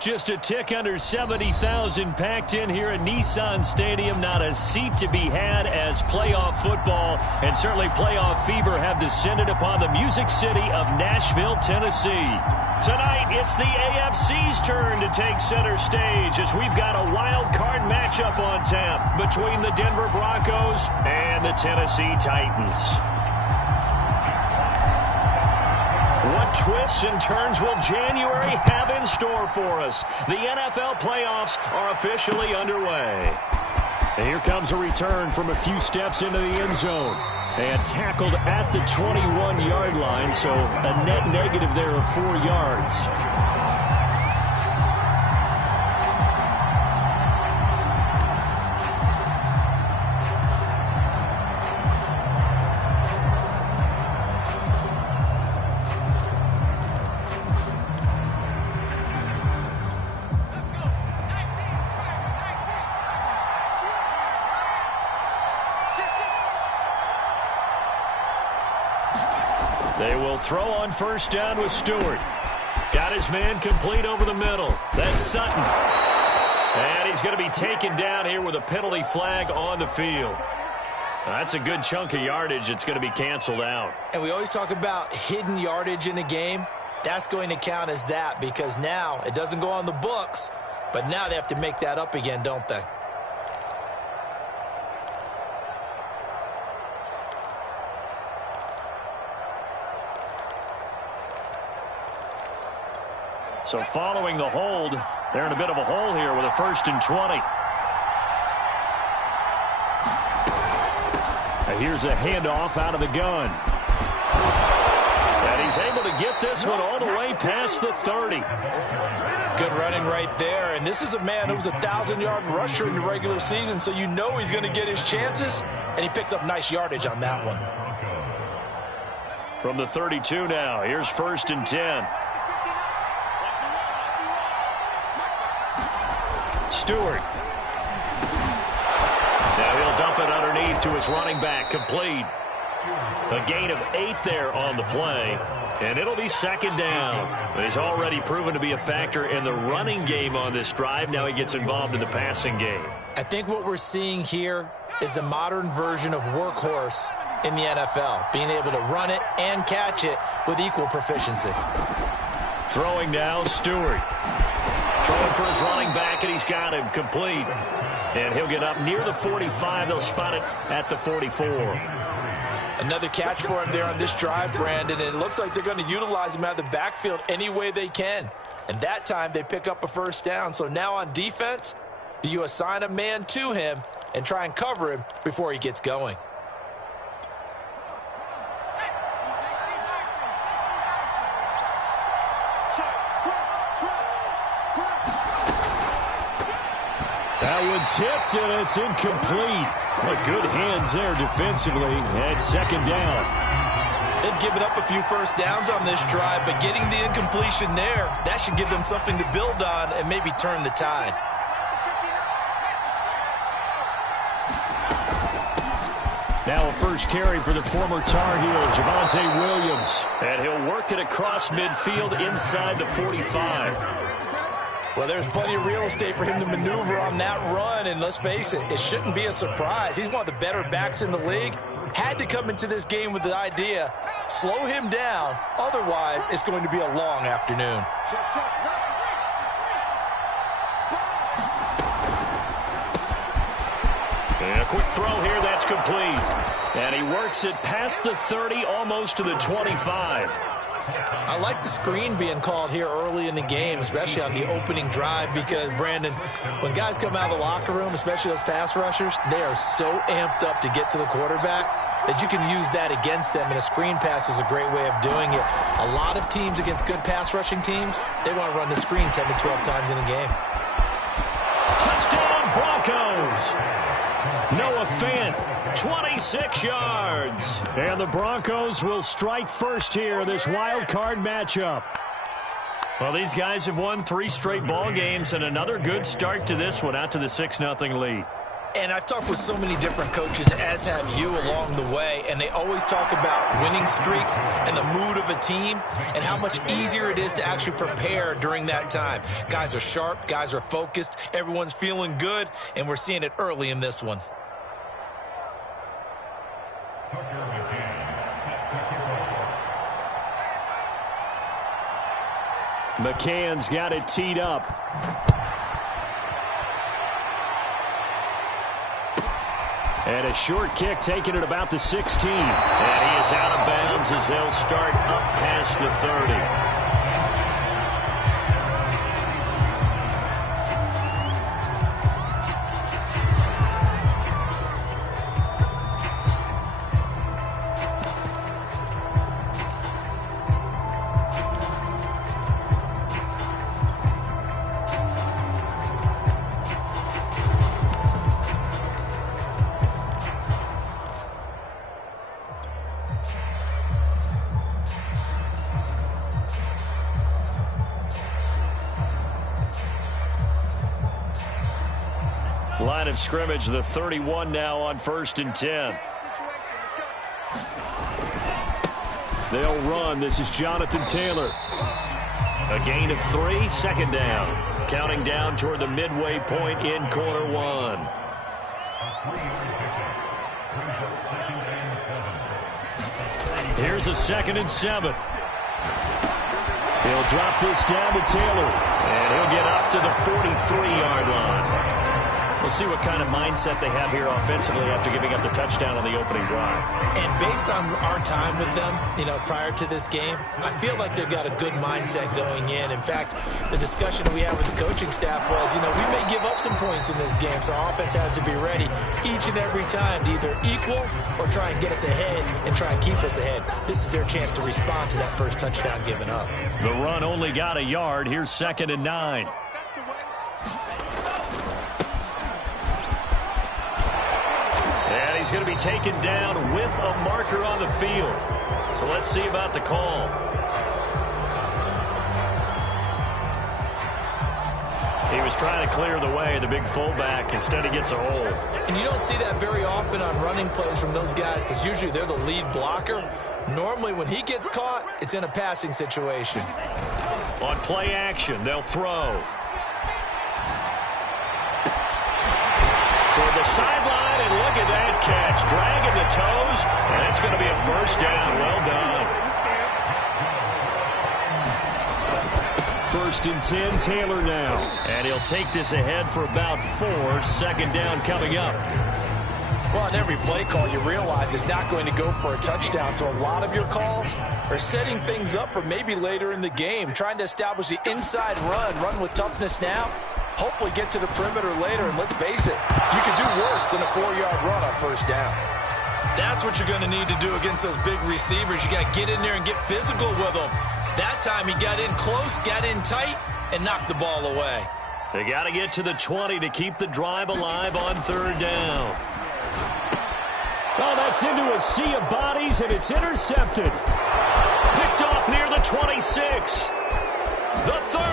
Just a tick under 70,000 packed in here at Nissan Stadium. Not a seat to be had as playoff football and certainly playoff fever have descended upon the Music City of Nashville, Tennessee. Tonight, it's the AFC's turn to take center stage as we've got a wild card matchup on tap between the Denver Broncos and the Tennessee Titans. What twists and turns will January have in store for us? The NFL playoffs are officially underway. And here comes a return from a few steps into the end zone. And tackled at the 21-yard line, so a net negative there of 4 yards. They will throw on first down with Stewart. Got his man complete over the middle. That's Sutton. And he's going to be taken down here with a penalty flag on the field. That's a good chunk of yardage. It's going to be canceled out. And we always talk about hidden yardage in a game. That's going to count as that because now it doesn't go on the books, but now they have to make that up again, don't they? So following the hold, they're in a bit of a hole here with a 1st and 20. And here's a handoff out of the gun. And he's able to get this one all the way past the 30. Good running right there. And this is a man who was a 1,000-yard rusher in the regular season, so you know he's going to get his chances. And he picks up nice yardage on that one. From the 32 now, here's 1st and 10. Stewart. Now he'll dump it underneath to his running back, complete. A gain of 8 there on the play, and it'll be 2nd down. He's already proven to be a factor in the running game on this drive. Now he gets involved in the passing game. I think what we're seeing here is the modern version of workhorse in the NFL, being able to run it and catch it with equal proficiency. Throwing now, Stewart. Throwing for his running back, and he's got him complete. And he'll get up near the 45. They'll spot it at the 44. Another catch for him there on this drive, Brandon. And it looks like they're going to utilize him out of the backfield any way they can. And that time they pick up a 1st down. So now on defense, do you assign a man to him and try and cover him before he gets going? That one tipped, and it's incomplete. But good hands there defensively at 2nd down. They've given up a few 1st downs on this drive, but getting the incompletion there, that should give them something to build on and maybe turn the tide. Now a first carry for the former Tar Heel, Javonte Williams. And he'll work it across midfield inside the 45. Well, there's plenty of real estate for him to maneuver on that run, and let's face it, it shouldn't be a surprise. He's one of the better backs in the league. Had to come into this game with the idea, slow him down, otherwise it's going to be a long afternoon. And a quick throw here, that's complete. And he works it past the 30, almost to the 25. I like the screen being called here early in the game, especially on the opening drive, because, Brandon, when guys come out of the locker room, especially those pass rushers, they are so amped up to get to the quarterback that you can use that against them, and a screen pass is a great way of doing it. A lot of teams against good pass rushing teams, they want to run the screen 10 to 12 times in a game. Touchdown, Broncos! Noah Fant, 26 yards. And the Broncos will strike first here, this wild card matchup. Well, these guys have won 3 straight ball games, and another good start to this one, out to the 6-0 lead. And I've talked with so many different coaches, as have you, along the way, and they always talk about winning streaks and the mood of a team and how much easier it is to actually prepare during that time. Guys are sharp, guys are focused, everyone's feeling good, and we're seeing it early in this one. McCann's got it teed up. And a short kick taken at about the 16. And he is out of bounds as they'll start up past the 30. Line of scrimmage, the 31 now on 1st and 10. They'll run. This is Jonathan Taylor. A gain of 3, 2nd down. Counting down toward the midway point in quarter 1. Here's a 2nd and 7. He'll drop this down to Taylor. And he'll get up to the 43-yard line. We'll see what kind of mindset they have here offensively after giving up the touchdown on the opening drive. And based on our time with them, prior to this game, I feel like they've got a good mindset going in. In fact, the discussion that we had with the coaching staff was, we may give up some points in this game, so our offense has to be ready each and every time to either equal or try and get us ahead and try and keep us ahead. This is their chance to respond to that first touchdown given up. The run only got a yard. Here's 2nd and 9. And he's going to be taken down with a marker on the field. So let's see about the call. He was trying to clear the way, the big fullback. Instead, he gets a hole. And you don't see that very often on running plays from those guys because usually they're the lead blocker. Normally, when he gets caught, it's in a passing situation. On play action, they'll throw. Toward the sideline, and look at that catch. Dragging the toes, and it's going to be a 1st down. Well done. 1st and 10, Taylor now. And he'll take this ahead for about 4. 2nd down coming up. Well, on every play call, you realize it's not going to go for a touchdown. So a lot of your calls are setting things up for maybe later in the game, trying to establish the inside run with toughness now. Hopefully get to the perimeter later, and let's face it, you could do worse than a 4-yard run on 1st down. That's what you're going to need to do against those big receivers. You got to get in there and get physical with them. That time he got in close, got in tight, and knocked the ball away. They got to get to the 20 to keep the drive alive on 3rd down. Oh, that's into a sea of bodies, and it's intercepted. Picked off near the 26. The 30.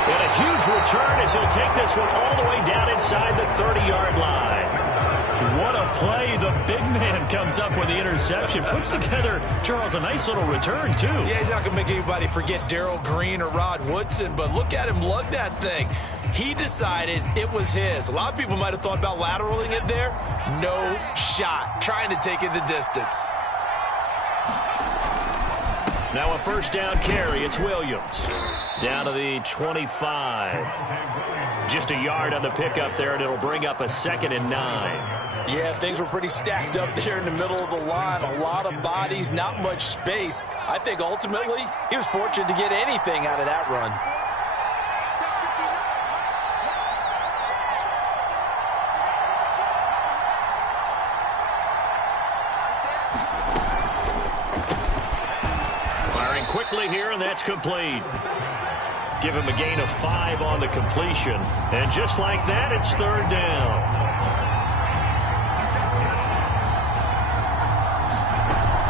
And a huge return as he'll take this one all the way down inside the 30-yard line. What a play. The big man comes up with the interception. Puts together, Charles, a nice little return, too. Yeah, he's not going to make anybody forget Darrell Green or Rod Woodson, but look at him lug that thing. He decided it was his. A lot of people might have thought about lateraling it there. No shot. Trying to take it the distance. Now a 1st down carry. It's Williams. Down to the 25. Just a yard on the pickup there, and it'll bring up a 2nd and 9. Yeah, things were pretty stacked up there in the middle of the line. A lot of bodies, not much space. I think ultimately he was fortunate to get anything out of that run. Firing quickly here, and that's complete. Give him a gain of 5 on the completion. And just like that, it's 3rd down.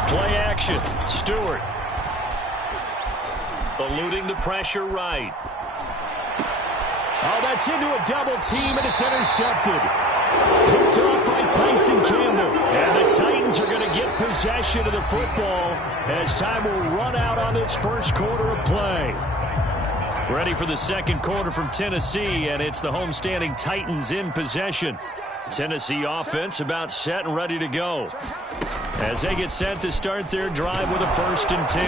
Play action. Stewart. Eluding the pressure right. Oh, that's into a double team, and it's intercepted. Picked off by Tyson Campbell. And the Titans are going to get possession of the football as time will run out on this first quarter of play. Ready for the second quarter from Tennessee, and it's the homestanding Titans in possession. Tennessee offense about set and ready to go as they get set to start their drive with a 1st and 10.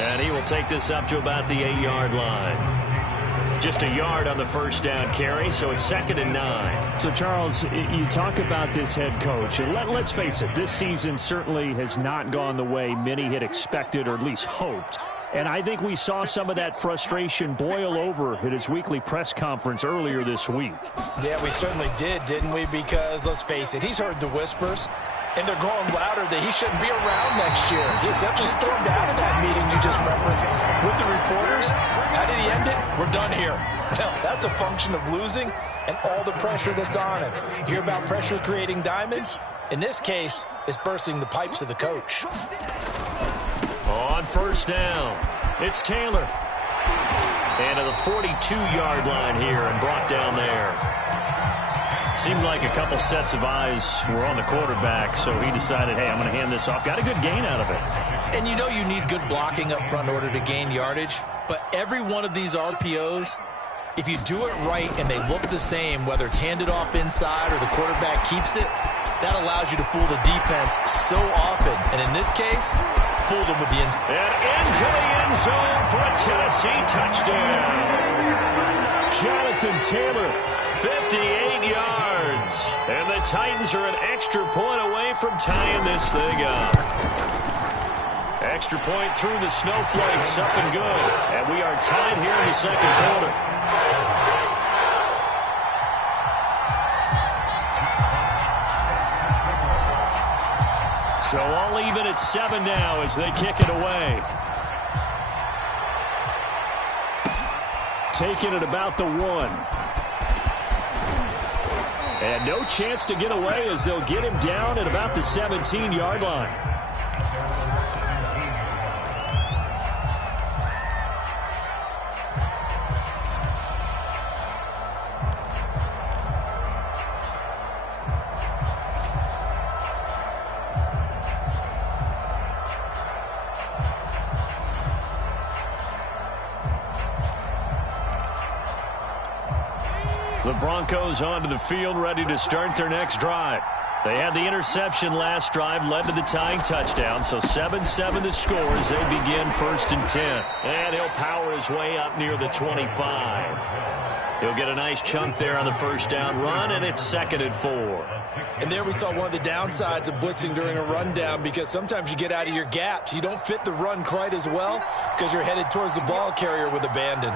And he will take this up to about the 8-yard line. Just a yard on the first down carry, so it's 2nd and 9. So, Charles, you talk about this head coach, and let's face it, this season certainly has not gone the way many had expected or at least hoped. And I think we saw some of that frustration boil over at his weekly press conference earlier this week. Yeah, we certainly did, didn't we? Because, let's face it, he's heard the whispers, and they're growing louder that he shouldn't be around next year. He essentially stormed out of that meeting you just referenced with the reporters. How did he end it? We're done here. Well, that's a function of losing and all the pressure that's on him. You hear about pressure creating diamonds? In this case, it's bursting the pipes of the coach. On first down, it's Taylor. And to the 42-yard line here and brought down there. Seemed like a couple sets of eyes were on the quarterback, so he decided, hey, I'm going to hand this off. Got a good gain out of it. And you know you need good blocking up front in order to gain yardage, but every one of these RPOs, if you do it right and they look the same, whether it's handed off inside or the quarterback keeps it, that allows you to fool the defense so often. And in this case, fool them with the end. And into the end zone for a Tennessee touchdown. Jonathan Taylor, 58 yards. And the Titans are an extra point away from tying this thing up. Extra point through the snowflakes, up and good. And we are tied here in the second quarter. So all even at 7 now as they kick it away. Taking it about the 1. And no chance to get away as they'll get him down at about the 17-yard line. The Broncos onto the field, ready to start their next drive. They had the interception last drive, led to the tying touchdown, so 7-7 the score as they begin 1st and 10. And he'll power his way up near the 25. He'll get a nice chunk there on the first down run, and it's 2nd and 4. And there we saw one of the downsides of blitzing during a rundown, because sometimes you get out of your gaps. You don't fit the run quite as well because you're headed towards the ball carrier with abandon.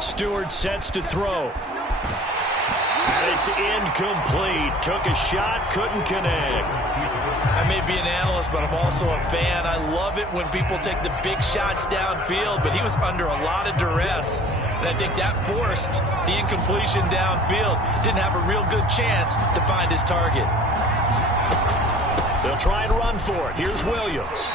Stewart sets to throw. And it's incomplete. Took a shot, couldn't connect. I may be an analyst, but I'm also a fan. I love it when people take the big shots downfield, but he was under a lot of duress. And I think that forced the incompletion downfield. Didn't have a real good chance to find his target. They'll try and run for it. Here's Williams.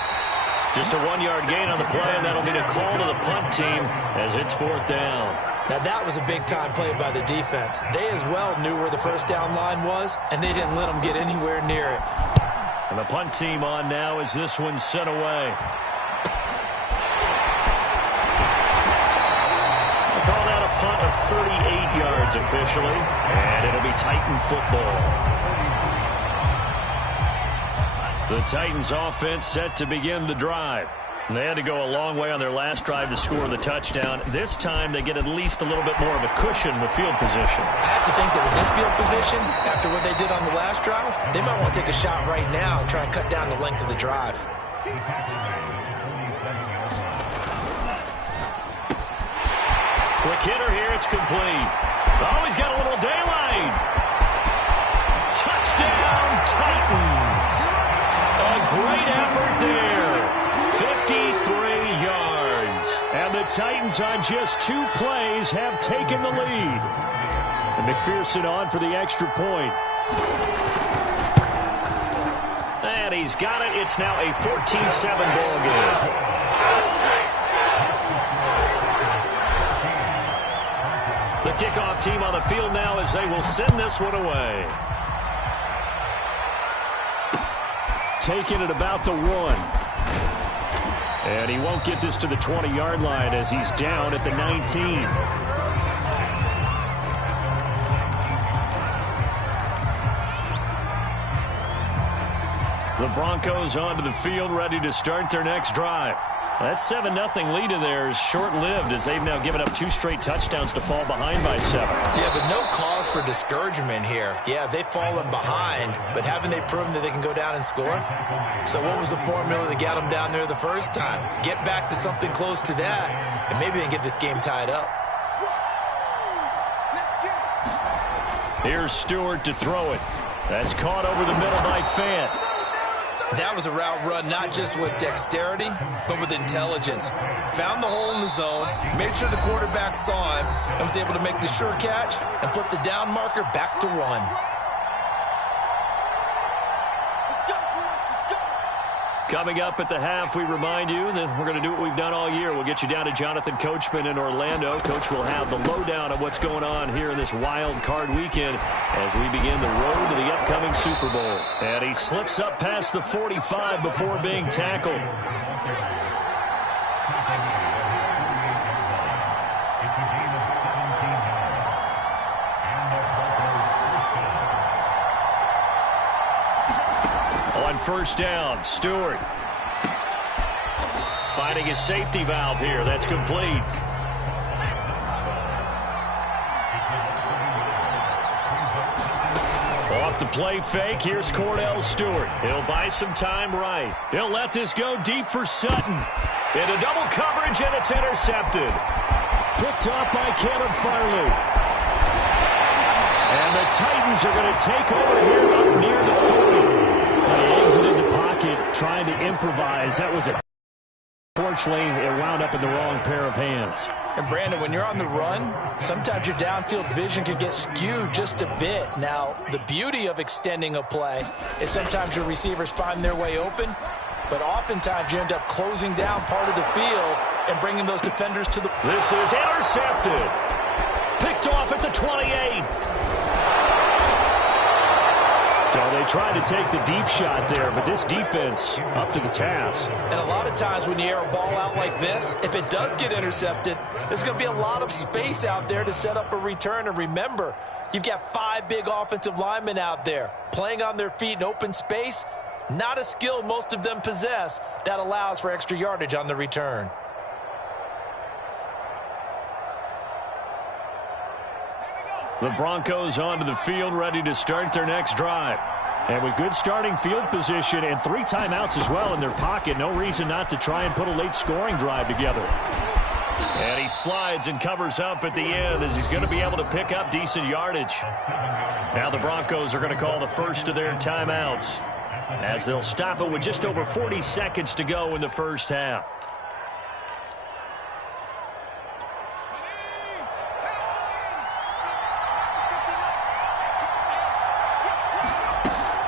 Just a 1-yard gain on the play, and that'll mean a call to the punt team as it's 4th down. Now, that was a big-time play by the defense. They as well knew where the first down line was, and they didn't let them get anywhere near it. And the punt team on now as this one's sent away. They call that a punt of 38 yards officially, and it'll be Titan football. The Titans offense set to begin the drive. They had to go a long way on their last drive to score the touchdown. This time they get at least a little bit more of a cushion with field position. I have to think that with this field position, after what they did on the last drive, they might want to take a shot right now and try and cut down the length of the drive. Quick hitter here, it's complete. Oh, he's got a little daylight. Touchdown, Titans. A great effort there. 53 yards. And the Titans on just 2 plays have taken the lead. And McPherson on for the extra point. And he's got it. It's now a 14-7 ball game. The kickoff team on the field now as they will send this one away. Taking it about the 1. And he won't get this to the 20-yard line as he's down at the 19. The Broncos onto the field, ready to start their next drive. That 7-0 lead of theirs short-lived as they've now given up 2 straight touchdowns to fall behind by 7. Yeah, but no cause for discouragement here. Yeah, they've fallen behind, but haven't they proven that they can go down and score? So what was the formula that got them down there the first time? Get back to something close to that, and maybe they can get this game tied up. Here's Stewart to throw it. That's caught over the middle by Fant. That was a route run not just with dexterity, but with intelligence. Found the hole in the zone, made sure the quarterback saw him, and was able to make the sure catch and flip the down marker back to 1. Coming up at the half, we remind you that we're going to do what we've done all year. We'll get you down to Jonathan Coachman in Orlando. Coach will have the lowdown of what's going on here in this wild card weekend as we begin the road to the upcoming Super Bowl. And he slips up past the 45 before being tackled. On first down, Stewart finding his safety valve here. That's complete. Off the play fake, here's Cordell Stewart. He'll buy some time right. He'll let this go deep for Sutton. Into double coverage, and it's intercepted. Picked off by Caleb Farley. And the Titans are going to take over here up near the 40. He exited the pocket trying to improvise. That was a... Unfortunately, it wound up in the wrong pair of hands. And Brandon, when you're on the run, sometimes your downfield vision can get skewed just a bit. Now, the beauty of extending a play is sometimes your receivers find their way open, but oftentimes you end up closing down part of the field and bringing those defenders to the... This is intercepted. Picked off at the 28. So they tried to take the deep shot there, but this defense up to the task. And a lot of times when you air a ball out like this, if it does get intercepted, there's going to be a lot of space out there to set up a return. And remember, you've got 5 big offensive linemen out there playing on their feet in open space. Not a skill most of them possess that allows for extra yardage on the return. The Broncos onto the field, ready to start their next drive. And with good starting field position and 3 timeouts as well in their pocket, no reason not to try and put a late scoring drive together. And he slides and covers up at the end as he's going to be able to pick up decent yardage. Now the Broncos are going to call the first of their timeouts as they'll stop it with just over 40 seconds to go in the first half.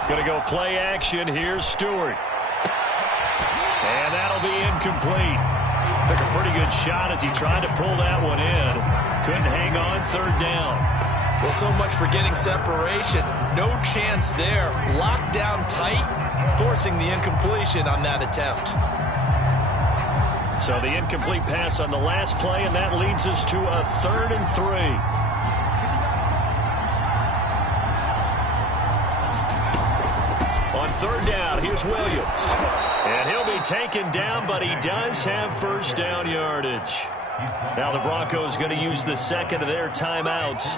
Going to go play action. Here's Stewart. And that'll be incomplete. Took a pretty good shot as he tried to pull that one in. Couldn't hang on, 3rd down. Well, so much for getting separation. No chance there. Locked down tight, forcing the incompletion on that attempt. So the incomplete pass on the last play, and that leads us to a 3rd and 3. On 3rd down, here's Williams. And he'll be taken down, but he does have first down yardage. Now the Broncos going to use the second of their timeouts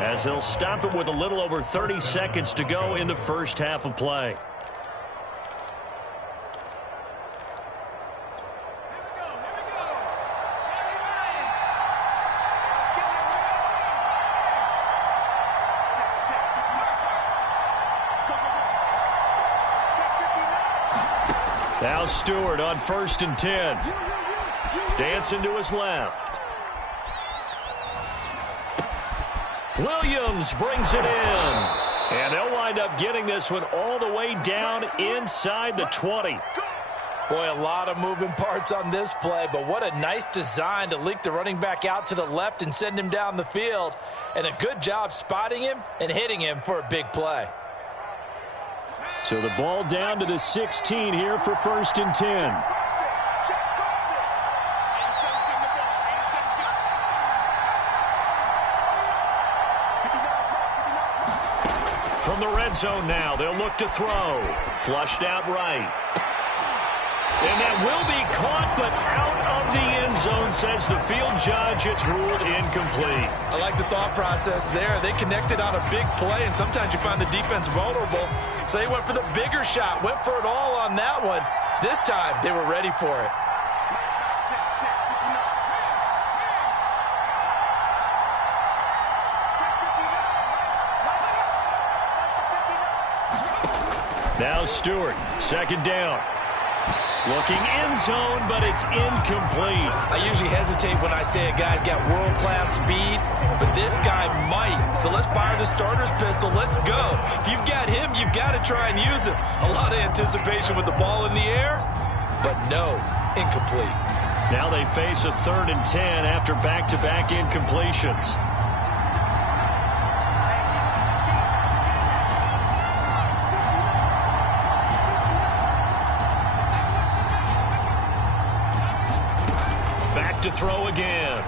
as they'll stop it with a little over 30 seconds to go in the first half of play. Now Stewart on 1st and 10. Dancing to his left. Williams brings it in. And they'll wind up getting this one all the way down inside the 20. Boy, a lot of moving parts on this play, but what a nice design to leak the running back out to the left and send him down the field. And a good job spotting him and hitting him for a big play. So the ball down to the 16 here for 1st and 10. From the red zone now, they'll look to throw. Flushed out right. And that will be caught, but out of the end zone, says the field judge. It's ruled incomplete. I like the thought process there. They connected on a big play, and sometimes you find the defense vulnerable. So they went for the bigger shot, went for it all on that one. This time, they were ready for it. Now Stewart, 2nd down. Looking end zone, but it's incomplete. I usually hesitate when I say a guy's got world-class speed, but this guy might. So let's fire the starter's pistol. Let's go. If you've got him, you've got to try and use him. A lot of anticipation with the ball in the air, but no, incomplete. Now they face a 3rd and 10 after back-to-back incompletions. To throw again.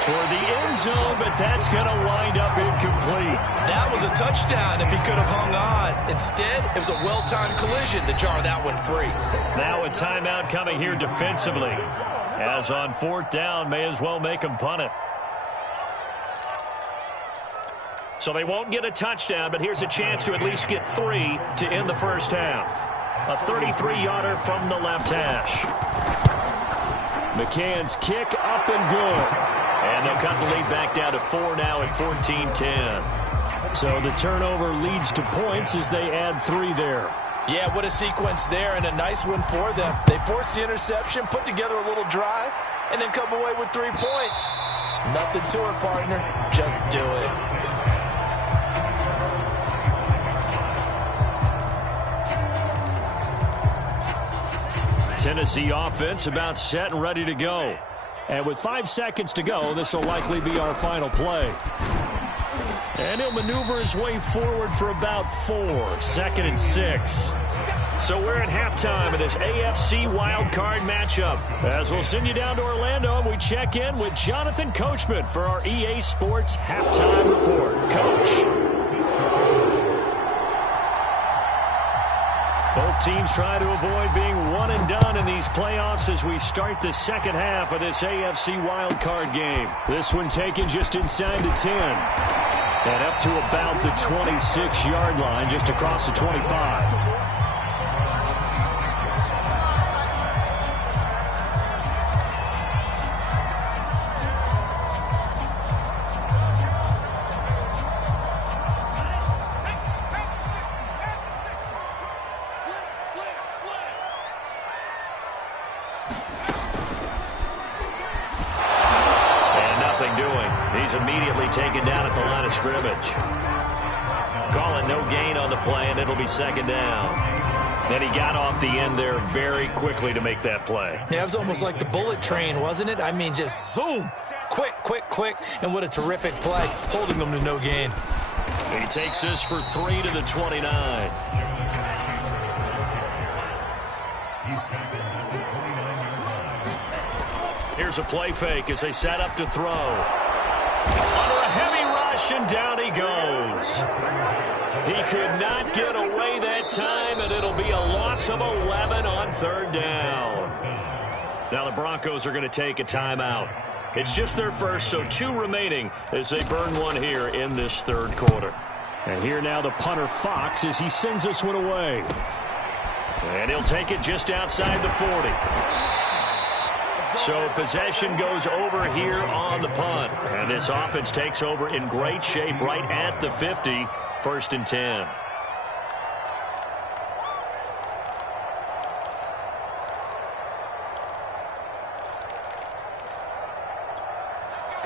Toward the end zone, but that's going to wind up incomplete. That was a touchdown if he could have hung on. Instead, it was a well-timed collision to jar that one free. Now a timeout coming here defensively. As on 4th down, may as well make them punt it. So they won't get a touchdown, but here's a chance to at least get 3 to end the first half. A 33-yarder from the left hash. McCann's kick up and good. And they'll cut the lead back down to 4 now at 14-10. So the turnover leads to points as they add 3 there. Yeah, what a sequence there, and a nice one for them. They forced the interception, put together a little drive, and then come away with 3 points. Nothing to it, partner. Just do it. Tennessee offense about set and ready to go. And with 5 seconds to go, this will likely be our final play. And he'll maneuver his way forward for about 4. 2nd and 6. So we're at halftime of this AFC wildcard matchup. As we'll send you down to Orlando, and we check in with Jonathan Coachman for our EA Sports Halftime Report. Coach. Both teams try to avoid being one and done in these playoffs as we start the second half of this AFC wildcard game. This one taken just inside the 10. And up to about the 26-yard line, just across the 25. Taken down at the line of scrimmage. Calling no gain on the play, and it'll be 2nd down. Then he got off the end there very quickly to make that play. Yeah, it was almost like the bullet train, wasn't it? I mean, just zoom. Quick, quick, quick. And what a terrific play, holding them to no gain. He takes this for 3 to the 29. Here's a play fake as they set up to throw. Under a heavy rush, and down he goes. He could not get away that time, and it'll be a loss of 11 on 3rd down. Now the Broncos are going to take a timeout. It's just their first, so 2 remaining as they burn one here in this 3rd quarter. And here now the punter Fox as he sends this one away. And he'll take it just outside the 40. So possession goes over here on the punt. And this offense takes over in great shape right at the 50. 1st and 10.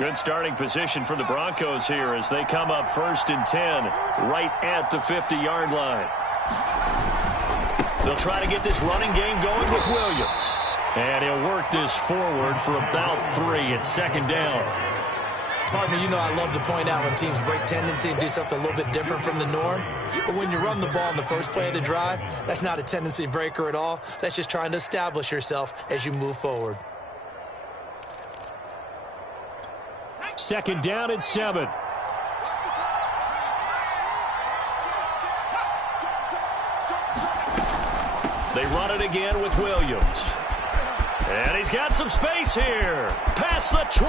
Good starting position for the Broncos here as they come up 1st and 10 right at the 50-yard line. They'll try to get this running game going with Williams. And he'll work this forward for about 3 at 2nd down. Partner, you know I love to point out when teams break tendency and do something a little bit different from the norm. But when you run the ball in the first play of the drive, that's not a tendency breaker at all. That's just trying to establish yourself as you move forward. 2nd down and 7. They run it again with Williams. And he's got some space here. Past the 20. 5.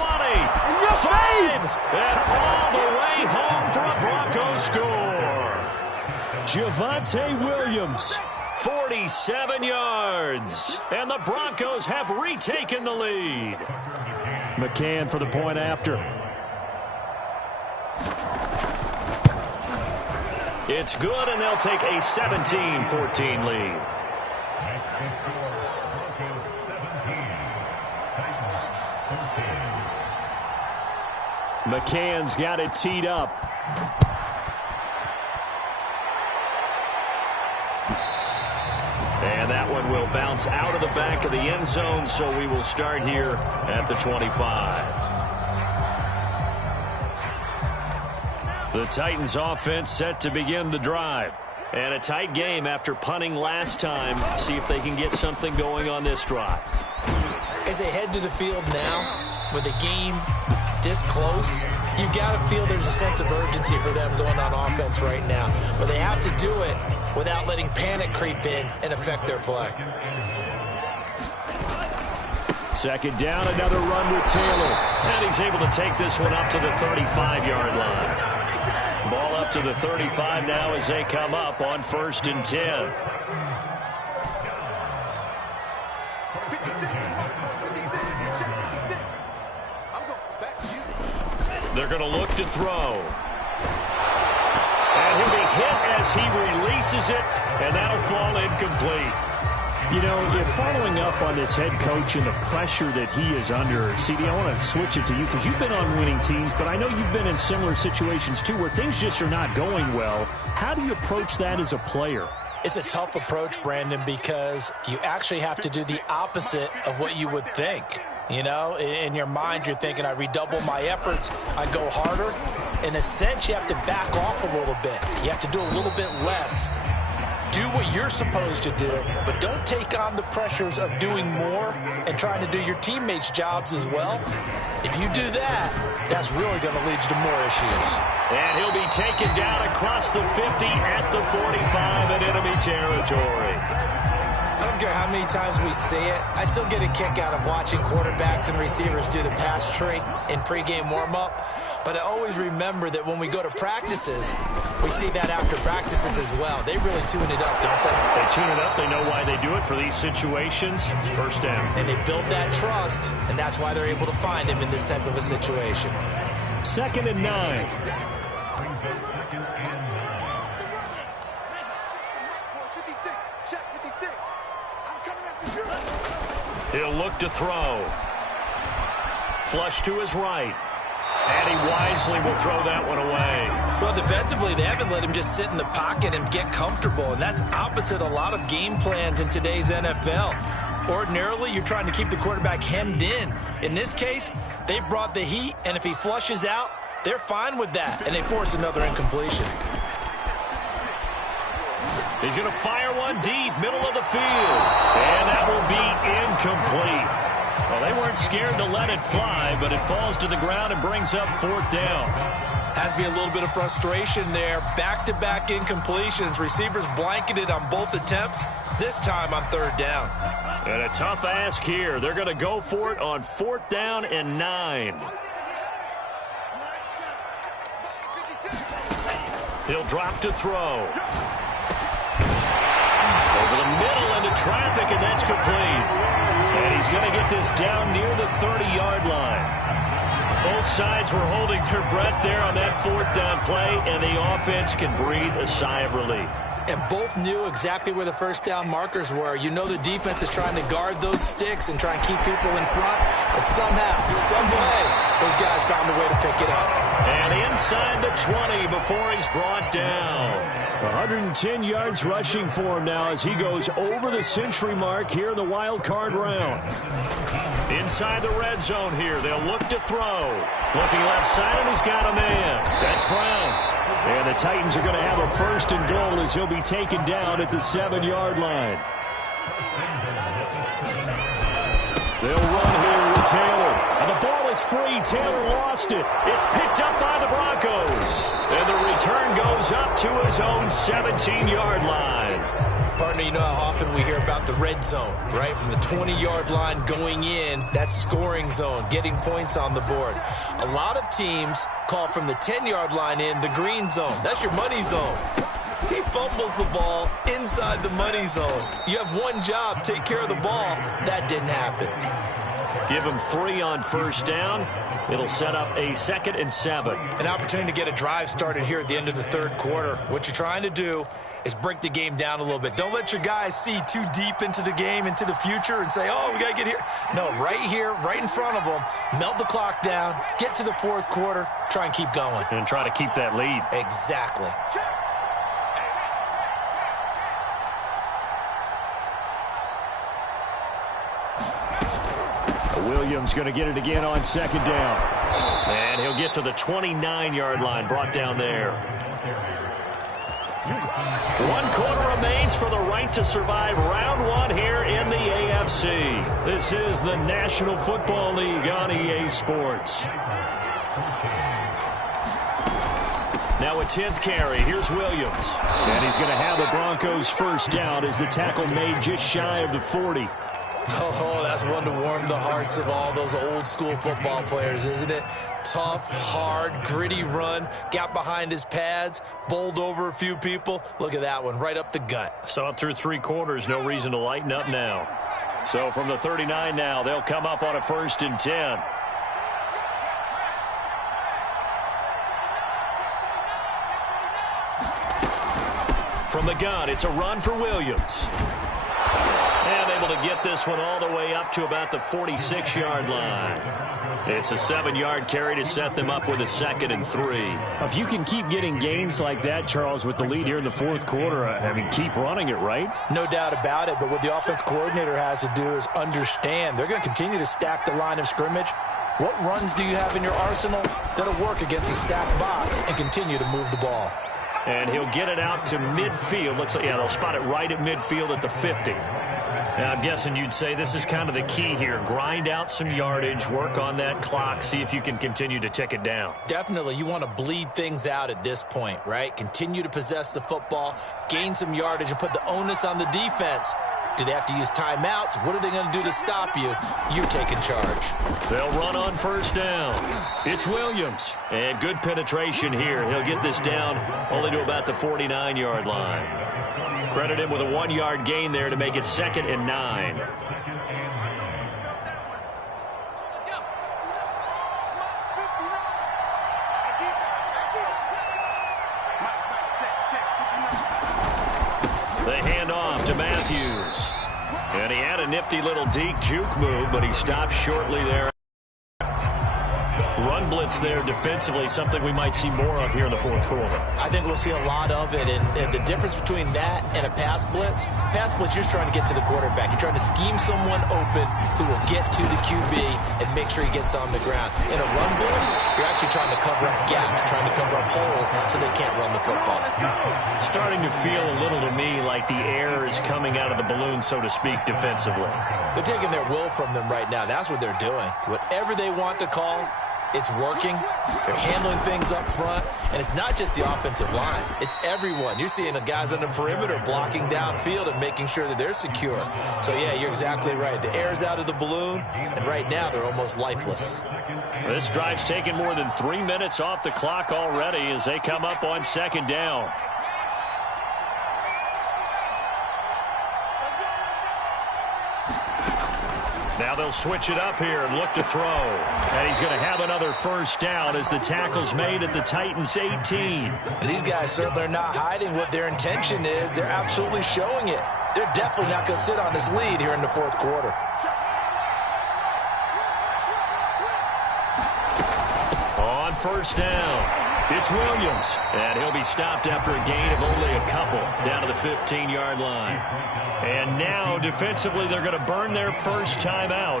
And all the way home for a Broncos score. Javonte Williams. 47 yards. And the Broncos have retaken the lead. McCann for the point after. It's good, and they'll take a 17-14 lead. McCann's got it teed up. And that one will bounce out of the back of the end zone, so we will start here at the 25. The Titans offense set to begin the drive. And a tight game after punting last time. See if they can get something going on this drive. As they head to the field now, with the game this close, you've got to feel there's a sense of urgency for them going on offense right now. But they have to do it without letting panic creep in and affect their play. 2nd down, another run with Taylor. And he's able to take this one up to the 35-yard line. Ball up to the 35 now as they come up on 1st and 10. They're going to look to throw. And he'll be hit as he releases it, and that'll fall incomplete. You know, if following up on this head coach and the pressure that he is under, CD, I want to switch it to you because you've been on winning teams, but I know you've been in similar situations too where things just are not going well. How do you approach that as a player? It's a tough approach, Brandon, because you actually have to do the opposite of what you would think. You know, in your mind, you're thinking, I redouble my efforts, I go harder. In a sense, you have to back off a little bit. You have to do a little bit less. Do what you're supposed to do, but don't take on the pressures of doing more and trying to do your teammates' jobs as well. If you do that, that's really going to lead you to more issues. And he'll be taken down across the 50 at the 45 in enemy territory. I don't care how many times we see it. I still get a kick out of watching quarterbacks and receivers do the pass tree in pregame warm-up. But I always remember that when we go to practices, we see that after practices as well. They really tune it up, don't they? They tune it up. They know why they do it for these situations. 1st down. And they build that trust, and that's why they're able to find him in this type of a situation. 2nd and 9. He'll look to throw. Flush to his right. And he wisely will throw that one away. Well, defensively, they haven't let him just sit in the pocket and get comfortable, and that's opposite a lot of game plans in today's NFL. Ordinarily, you're trying to keep the quarterback hemmed in. In this case, they brought the heat, and if he flushes out, they're fine with that, and they force another incompletion. He's going to fire one deep, middle of the field, and that will be incomplete. Well, they weren't scared to let it fly, but it falls to the ground and brings up 4th down. Has to be a little bit of frustration there. Back-to-back incompletions. Receivers blanketed on both attempts, this time on 3rd down. And a tough ask here. They're going to go for it on 4th down and 9. He'll drop to throw. Over the middle into traffic, and that's complete. And he's going to get this down near the 30-yard line. Both sides were holding their breath there on that 4th down play, and the offense can breathe a sigh of relief. And both knew exactly where the 1st down markers were. You know the defense is trying to guard those sticks and try and keep people in front, but somehow, some way, Those guys found a way to pick it up. And inside the 20 before he's brought down. 110 yards rushing for him now as he goes over the century mark here in the wild card round. Inside the red zone here. They'll look to throw. Looking left side, and he's got a man. That's Brown. And the Titans are going to have a first and goal as he'll be taken down at the 7-yard line. They'll run here with Taylor. And the ball is free. Taylor lost it. It's picked up by the Broncos. And the return goes up to his own 17-yard line. Partner, you know how often we hear about the red zone, right? From the 20-yard line going in, that scoring zone, getting points on the board. A lot of teams call from the 10-yard line in the green zone. That's your money zone. He fumbles the ball inside the money zone. You have one job, take care of the ball. That didn't happen. Give him 3 on first down. It'll set up a 2nd and 7. An opportunity to get a drive started here at the end of the third quarter. What you're trying to do is break the game down a little bit. Don't let your guys see too deep into the game, into the future, and say, oh, we got to get here. No, right here, right in front of them, melt the clock down, get to the fourth quarter, try and keep going. And try to keep that lead. Exactly. Williams going to get it again on 2nd down. And he'll get to the 29-yard line, brought down there. 1 quarter remains for the right to survive round 1 here in the AFC. This is the National Football League on EA Sports. Now a 10th carry. Here's Williams. And he's going to have the Broncos first down as the tackle made just shy of the 40. Oh, that's one to warm the hearts of all those old school football players, isn't it? Tough, hard, gritty run, got behind his pads, bowled over a few people. Look at that one, right up the gut. Saw it through 3 quarters, no reason to lighten up now. So from the 39 now, they'll come up on a 1st and 10. From the gun, it's a run for Williams. And able to get this one all the way up to about the 46-yard line. It's a 7-yard carry to set them up with a 2nd and 3. If you can keep getting gains like that, Charles, with the lead here in the fourth quarter, I mean, keep running it, right? No doubt about it, but what the offense coordinator has to do is understand they're going to continue to stack the line of scrimmage. What runs do you have in your arsenal that'll work against a stacked box and continue to move the ball? And he'll get it out to midfield. Looks like, yeah, they'll spot it right at midfield at the 50. Now, I'm guessing you'd say this is kind of the key here. Grind out some yardage, work on that clock, see if you can continue to tick it down. Definitely. You want to bleed things out at this point, right? Continue to possess the football, gain some yardage, and put the onus on the defense. Do they have to use timeouts? What are they going to do to stop you? You're taking charge. They'll run on first down. It's Williams. And good penetration here. He'll get this down only to about the 49-yard line. Credit him with a 1-yard gain there to make it 2nd and 9. They hand off to Matthews. And he had a nifty little deep juke move, but he stopped shortly there. Run blitz there defensively, something we might see more of here in the fourth quarter. I think we'll see a lot of it, and the difference between that and a pass blitz, you're just trying to get to the quarterback. You're trying to scheme someone open who will get to the QB and make sure he gets on the ground. In a run blitz, you're actually trying to cover up gaps, trying to cover up holes so they can't run the football. Starting to feel a little to me like the air is coming out of the balloon, so to speak, defensively. They're taking their will from them right now. That's what they're doing. Whatever they want to call, it's working. They're handling things up front. And it's not just the offensive line. It's everyone. You're seeing the guys on the perimeter blocking downfield and making sure that they're secure. So, yeah, you're exactly right. The air's out of the balloon, and right now they're almost lifeless. This drive's taken more than 3 minutes off the clock already as they come up on 2nd down. Now they'll switch it up here and look to throw. And he's going to have another first down as the tackle's made at the Titans' 18. These guys certainly are not hiding what their intention is. They're absolutely showing it. They're definitely not going to sit on this lead here in the fourth quarter. first down. It's Williams, and he'll be stopped after a gain of only a couple down to the 15-yard line. And now, defensively, they're going to burn their first time out.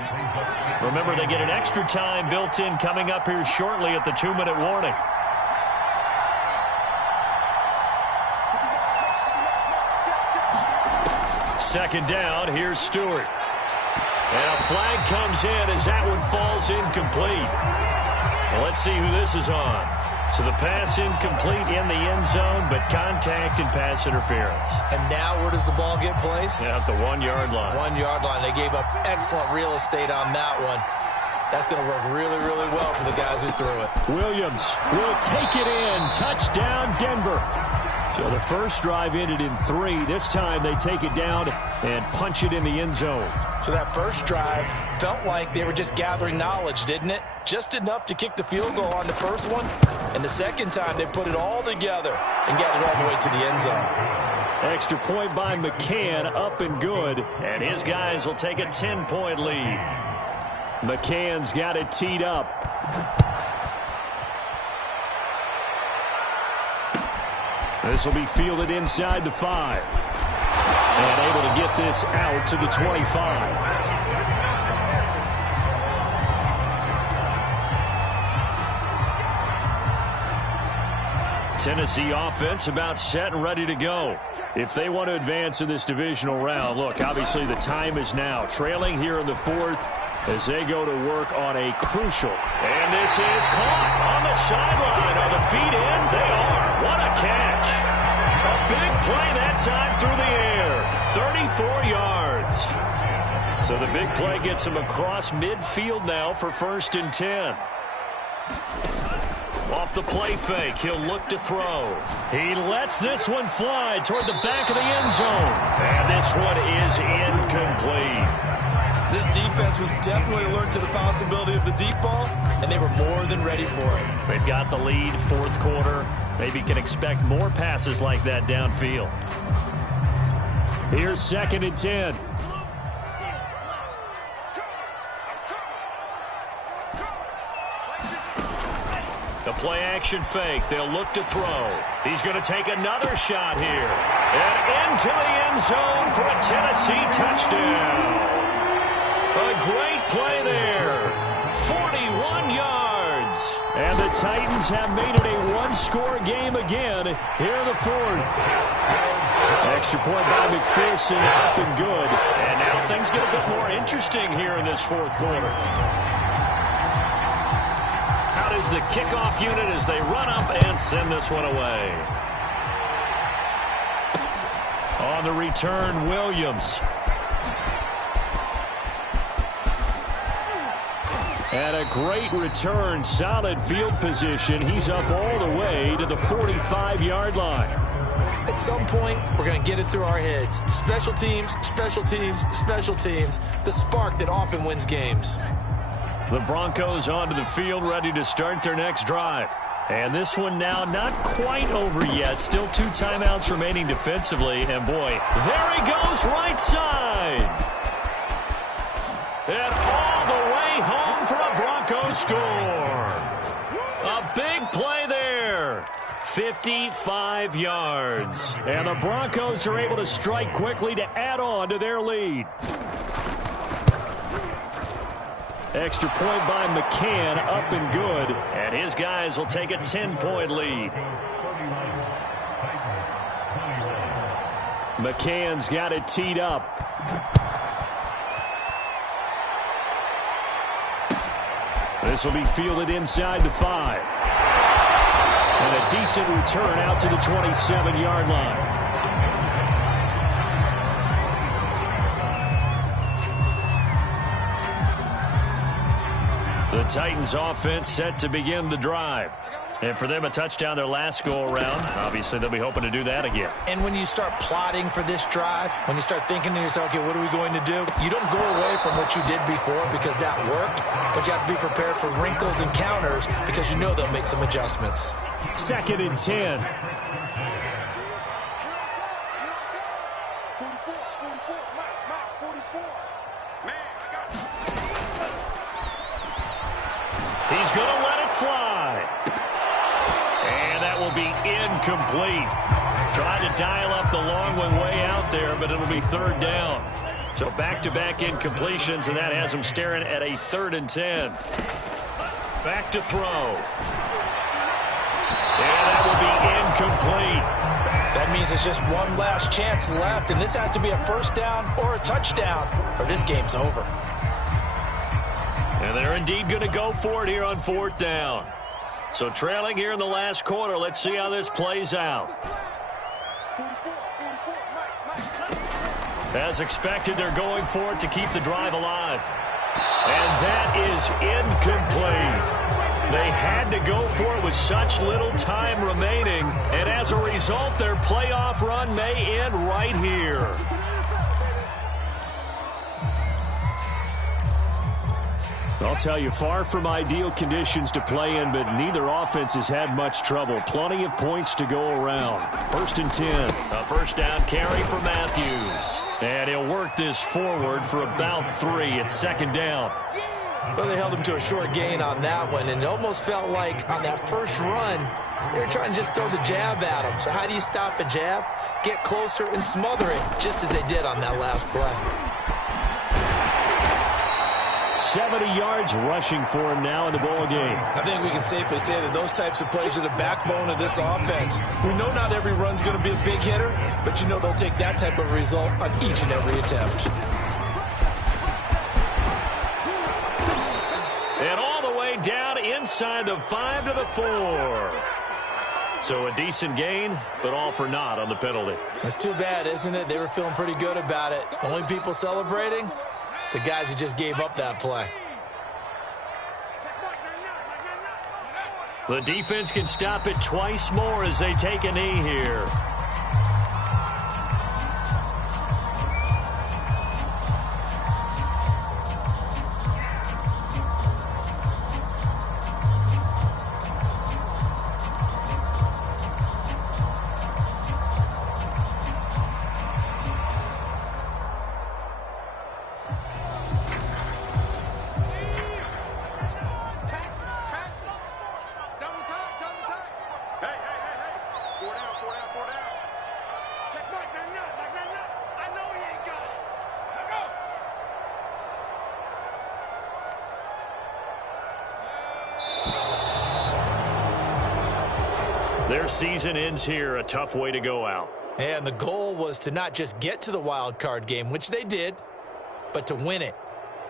Remember, they get an extra time built in coming up here shortly at the 2-minute warning. Second down, here's Stewart. And a flag comes in as that one falls incomplete. Well, let's see who this is on. So the pass incomplete in the end zone, but contact and pass interference. And now where does the ball get placed? Yeah, at the 1-yard line. 1-yard line. They gave up excellent real estate on that one. That's going to work really, really well for the guys who threw it. Williams will take it in. Touchdown, Denver. So the first drive ended in 3. This time they take it down and punch it in the end zone. So that first drive felt like they were just gathering knowledge, didn't it? Just enough to kick the field goal on the first one. And the second time they put it all together and got it all the way to the end zone. Extra point by McCann, up and good. And his guys will take a 10-point lead. McCann's got it teed up. This will be fielded inside the 5. And able to get this out to the 25. Tennessee offense about set and ready to go. If they want to advance in this divisional round, look, obviously the time is now. Trailing here in the 4th as they go to work on a crucial. And this is caught on the sideline. Are the feet in? They are. What a catch. A big play that time through the air. 34 yards. So the big play gets him across midfield now for 1st and 10. Off the play fake, he'll look to throw. He lets this one fly toward the back of the end zone. And this one is incomplete. This defense was definitely alert to the possibility of the deep ball, and they were more than ready for it. They've got the lead, 4th quarter. Maybe can expect more passes like that downfield. Here's 2nd and 10. The play action fake. They'll look to throw. He's going to take another shot here. And into the end zone for a Tennessee touchdown. A great play there. 41 yards. And the Titans have made it a one-score game again here in the 4th. Extra point by McPherson, up and good. And now things get a bit more interesting here in this 4th quarter. Out is the kickoff unit as they run up and send this one away. On the return, Williams. And a great return, solid field position. He's up all the way to the 45-yard line. At some point, we're going to get it through our heads. Special teams, special teams, special teams. The spark that often wins games. The Broncos onto the field, ready to start their next drive. And this one now not quite over yet. Still 2 timeouts remaining defensively. And boy, there he goes right side. And all the way home for a Broncos score. A big play there. 55 yards. And the Broncos are able to strike quickly to add on to their lead. Extra point by McCann, up and good. And his guys will take a 10-point lead. McCann's got it teed up. This will be fielded inside the 5. And a decent return out to the 27-yard line. The Titans offense set to begin the drive. And for them, a touchdown their last go-around. Obviously, they'll be hoping to do that again. And when you start plotting for this drive, when you start thinking to yourself, okay, what are we going to do? You don't go away from what you did before because that worked, but you have to be prepared for wrinkles and counters because you know they'll make some adjustments. 2nd and 10. He's going to let it fly. incomplete. Tried to dial up the long one way out there, but it'll be third down. So back-to-back incompletions, and that has them staring at a 3rd and 10. Back to throw. And that will be incomplete. That means it's just one last chance left, and this has to be a first down or a touchdown, or this game's over. And they're indeed going to go for it here on 4th down. So trailing here in the last quarter, let's see how this plays out. As expected, they're going for it to keep the drive alive. And that is incomplete. They had to go for it with such little time remaining, and as a result, their playoff run may end right here. I'll tell you, far from ideal conditions to play in, but neither offense has had much trouble. Plenty of points to go around. 1st and 10. A first down carry for Matthews. And he'll work this forward for about 3. It's 2nd down. Well, they held him to a short gain on that one, and it almost felt like on that first run, they were trying to just throw the jab at him. So how do you stop a jab? Get closer and smother it, just as they did on that last play. 70 yards rushing for him now in the ball game. I think we can safely say that those types of plays are the backbone of this offense. We know not every run's going to be a big hitter, but you know they'll take that type of result on each and every attempt. And all the way down inside the 5 to the 4. So a decent gain, but all for naught on the penalty. It's too bad, isn't it? They were feeling pretty good about it. Only people celebrating? The guys who just gave up that play. The defense can stop it twice more as they take a knee here. Their season ends here, a tough way to go out. And the goal was to not just get to the wild card game, which they did, but to win it.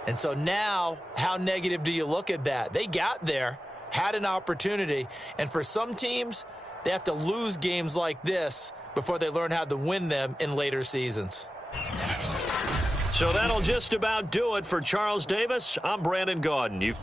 And so now, how negative do you look at that? They got there, had an opportunity, and for some teams, they have to lose games like this before they learn how to win them in later seasons. So that'll just about do it for Charles Davis. I'm Brandon Gaudin.